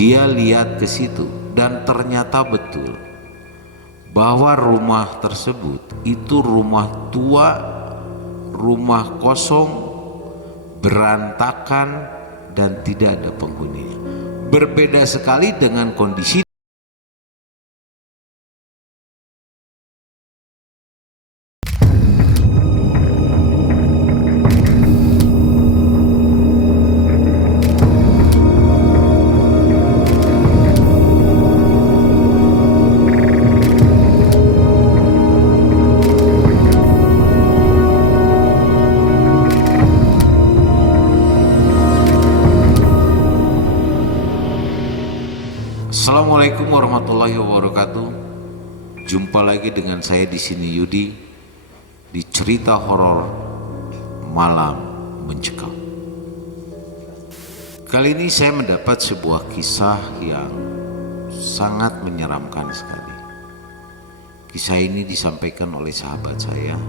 dia lihat ke situ dan ternyata betul bahwa rumah tersebut itu rumah tua, rumah kosong, berantakan dan tidak ada penghuninya. Berbeda sekali dengan kondisi. Assalamualaikum warahmatullahi wabarakatuh. Jumpa lagi dengan saya di sini Yudi di cerita horor malam mencekam. Kali ini saya mendapat sebuah kisah yang sangat menyeramkan sekali. Kisah ini disampaikan oleh sahabat saya.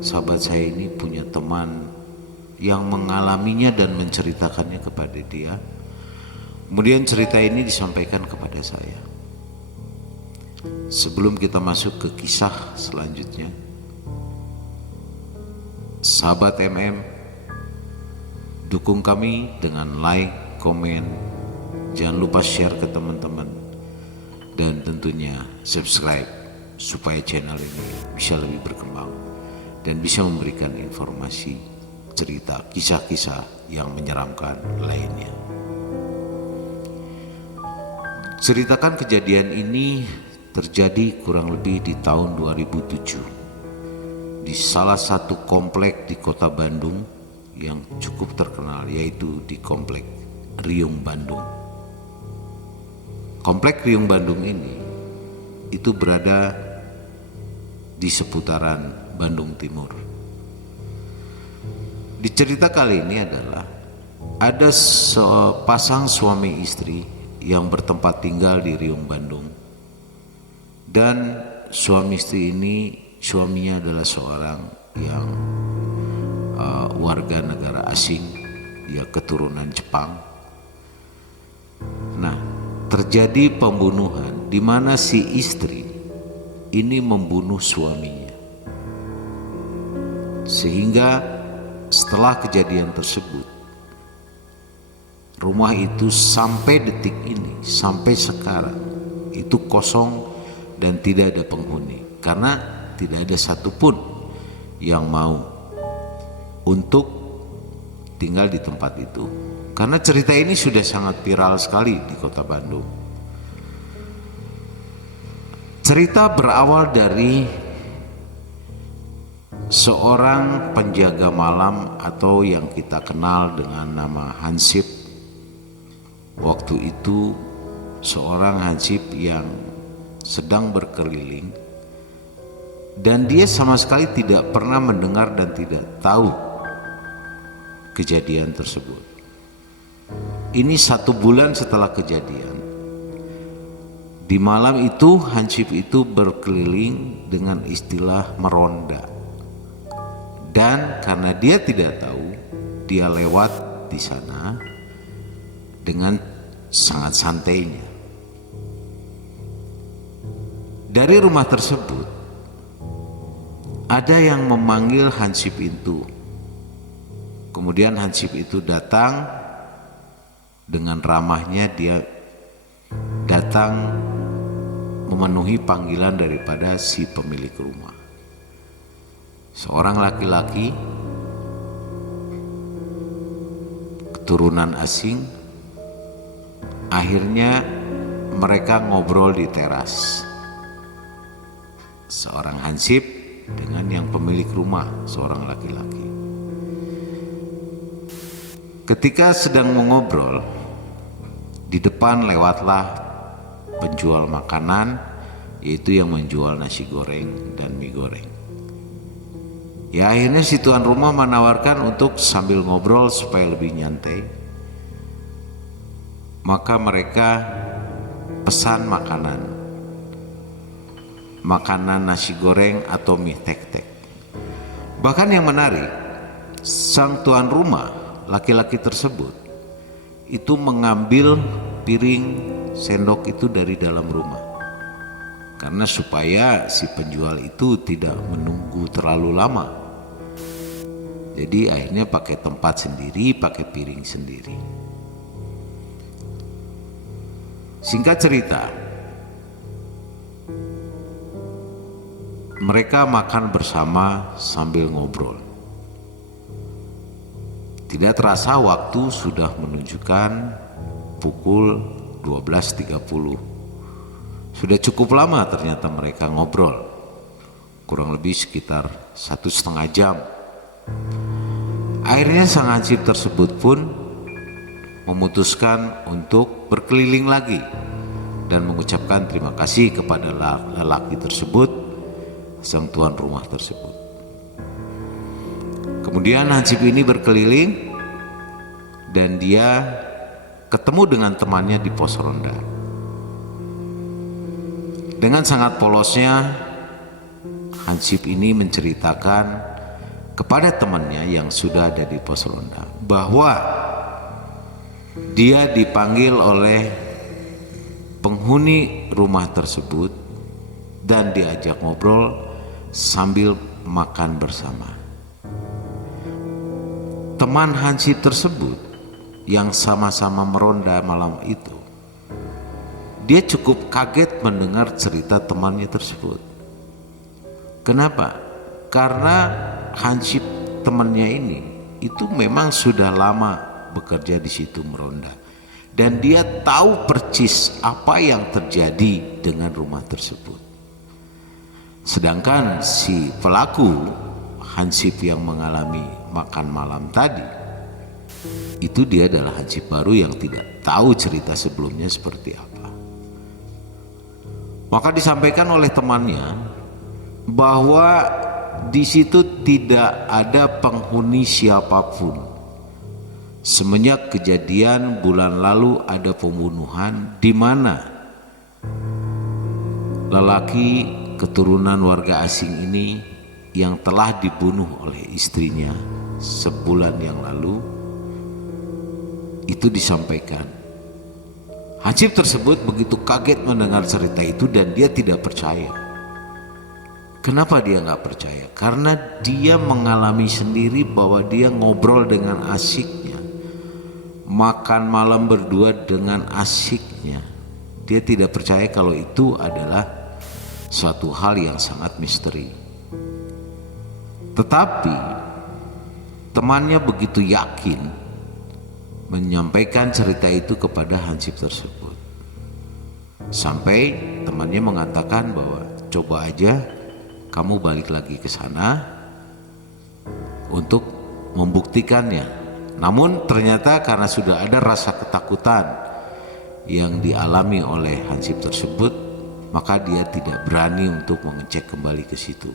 Sahabat saya ini punya teman yang mengalaminya dan menceritakannya kepada dia. Kemudian cerita ini disampaikan kepada saya. Sebelum kita masuk ke kisah selanjutnya, sahabat MM, dukung kami dengan like, komen, jangan lupa share ke teman-teman, dan tentunya subscribe supaya channel ini bisa lebih berkembang dan bisa memberikan informasi, cerita, kisah-kisah yang menyeramkan lainnya. Ceritakan kejadian ini terjadi kurang lebih di tahun 2007 di salah satu komplek di kota Bandung yang cukup terkenal, yaitu di komplek Riung Bandung. Komplek Riung Bandung ini itu berada di seputaran Bandung Timur. Di cerita kali ini adalah ada sepasang suami istri yang bertempat tinggal di Riung Bandung, dan suami istri ini, suaminya adalah seorang yang warga negara asing, ya keturunan Jepang. Nah, terjadi pembunuhan di mana si istri ini membunuh suaminya, sehingga setelah kejadian tersebut rumah itu sampai detik ini, sampai sekarang itu kosong dan tidak ada penghuni, karena tidak ada satupun yang mau untuk tinggal di tempat itu. Karena cerita ini sudah sangat viral sekali di kota Bandung. Cerita berawal dari seorang penjaga malam atau yang kita kenal dengan nama Hansip. Waktu itu seorang hansip yang sedang berkeliling dan dia sama sekali tidak pernah mendengar dan tidak tahu kejadian tersebut. Ini 1 bulan setelah kejadian. Di malam itu hansip itu berkeliling dengan istilah meronda, dan karena dia tidak tahu, dia lewat di sana dengan sangat santainya. Dari rumah tersebut ada yang memanggil hansip itu. Kemudian hansip itu datang dengan ramahnya, dia datang memenuhi panggilan daripada si pemilik rumah. Seorang laki-laki keturunan asing. Akhirnya mereka ngobrol di teras, seorang hansip dengan yang pemilik rumah, seorang laki-laki. Ketika sedang mengobrol, di depan lewatlah penjual makanan, yaitu yang menjual nasi goreng dan mie goreng. Ya, akhirnya si tuan rumah menawarkan untuk sambil ngobrol supaya lebih nyantai. Maka mereka pesan makanan nasi goreng atau mie tek-tek. Bahkan yang menarik, sang tuan rumah laki-laki tersebut itu mengambil piring sendok itu dari dalam rumah, karena supaya si penjual itu tidak menunggu terlalu lama. Jadi akhirnya pakai tempat sendiri, pakai piring sendiri. Singkat cerita, mereka makan bersama sambil ngobrol. Tidak terasa waktu sudah menunjukkan pukul 12.30. Sudah cukup lama ternyata mereka ngobrol, kurang lebih sekitar 1,5 jam. Akhirnya sang hansip tersebut pun memutuskan untuk berkeliling lagi dan mengucapkan terima kasih kepada lelaki tersebut, sang tuan rumah tersebut. Kemudian hansip ini berkeliling dan dia ketemu dengan temannya di pos ronda. Dengan sangat polosnya, hansip ini menceritakan kepada temannya yang sudah ada di pos ronda bahwa dia dipanggil oleh penghuni rumah tersebut dan diajak ngobrol sambil makan bersama. Teman hansip tersebut yang sama-sama meronda malam itu, dia cukup kaget mendengar cerita temannya tersebut. Kenapa? Karena hansip temannya ini itu memang sudah lama bekerja di situ meronda, dan dia tahu persis apa yang terjadi dengan rumah tersebut. Sedangkan si pelaku hansip yang mengalami makan malam tadi, itu dia adalah hansip baru yang tidak tahu cerita sebelumnya seperti apa. Maka disampaikan oleh temannya bahwa di situ tidak ada penghuni siapapun. Semenjak kejadian bulan lalu ada pembunuhan di mana lelaki keturunan warga asing ini yang telah dibunuh oleh istrinya sebulan yang lalu, itu disampaikan. Hansip tersebut begitu kaget mendengar cerita itu dan dia tidak percaya. Kenapa dia nggak percaya? Karena dia mengalami sendiri bahwa dia ngobrol dengan asiknya, makan malam berdua dengan asiknya. Dia tidak percaya kalau itu adalah suatu hal yang sangat misteri. Tetapi temannya begitu yakin menyampaikan cerita itu kepada hansip tersebut, sampai temannya mengatakan bahwa coba aja kamu balik lagi ke sana untuk membuktikannya. Namun ternyata karena sudah ada rasa ketakutan yang dialami oleh hansip tersebut, maka dia tidak berani untuk mengecek kembali ke situ.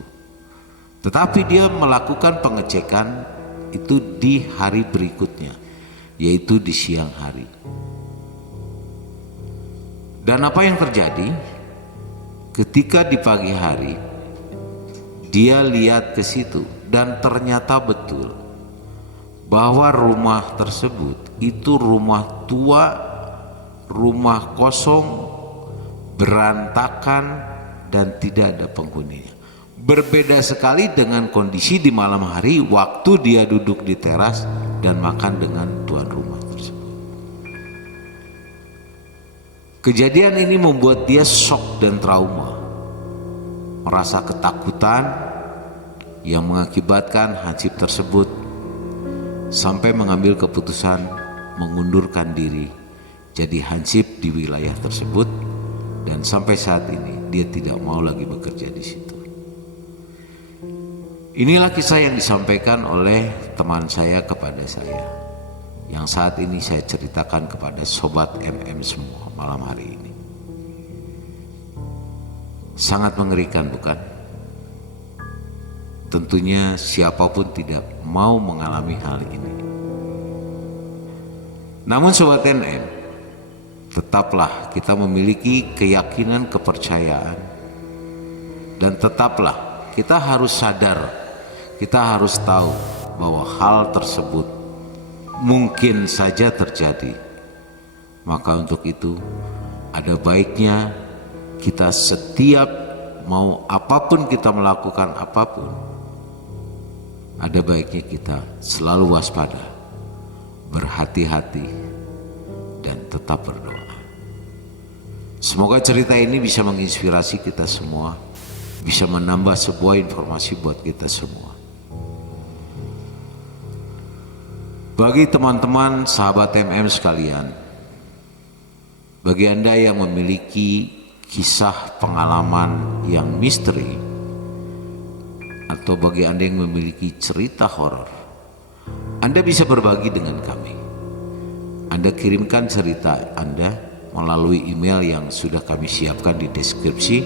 Tetapi dia melakukan pengecekan itu di hari berikutnya, yaitu di siang hari. Dan apa yang terjadi? Ketika di pagi hari dia lihat ke situ dan ternyata betul bahwa rumah tersebut itu rumah tua, rumah kosong, berantakan dan tidak ada penghuninya. Berbeda sekali dengan kondisi di malam hari waktu dia duduk di teras dan makan dengan tuan rumah tersebut. Kejadian ini membuat dia shock dan trauma, merasa ketakutan yang mengakibatkan hansip tersebut sampai mengambil keputusan mengundurkan diri jadi hansip di wilayah tersebut, dan sampai saat ini dia tidak mau lagi bekerja di situ. Inilah kisah yang disampaikan oleh teman saya kepada saya, yang saat ini saya ceritakan kepada sobat MM semua malam hari ini. Sangat mengerikan, bukan? Tentunya siapapun tidak mau mengalami hal ini. Namun sobat MM, tetaplah kita memiliki keyakinan, kepercayaan, dan tetaplah kita harus sadar, kita harus tahu bahwa hal tersebut mungkin saja terjadi, Maka untuk itu ada baiknya kita setiap mau apapun kita melakukan apapun, ada baiknya kita selalu waspada, berhati-hati, dan tetap berdoa. Semoga cerita ini bisa menginspirasi kita semua, bisa menambah sebuah informasi buat kita semua. Bagi teman-teman sahabat MM sekalian, bagi Anda yang memiliki kisah pengalaman yang misteri, atau bagi Anda yang memiliki cerita horor, Anda bisa berbagi dengan kami. Anda kirimkan cerita Anda melalui email yang sudah kami siapkan di deskripsi,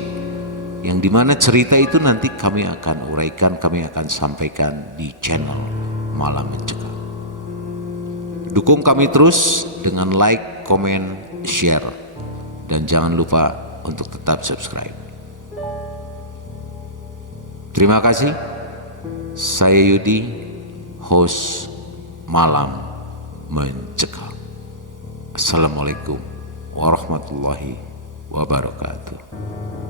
yang dimana cerita itu nanti kami akan uraikan, kami akan sampaikan di channel Malam Mencekam. Dukung kami terus dengan like, komen, share, dan jangan lupa untuk tetap subscribe. Terima kasih. Saya Yudi, host Malam Mencekam. Assalamualaikum warahmatullahi wabarakatuh.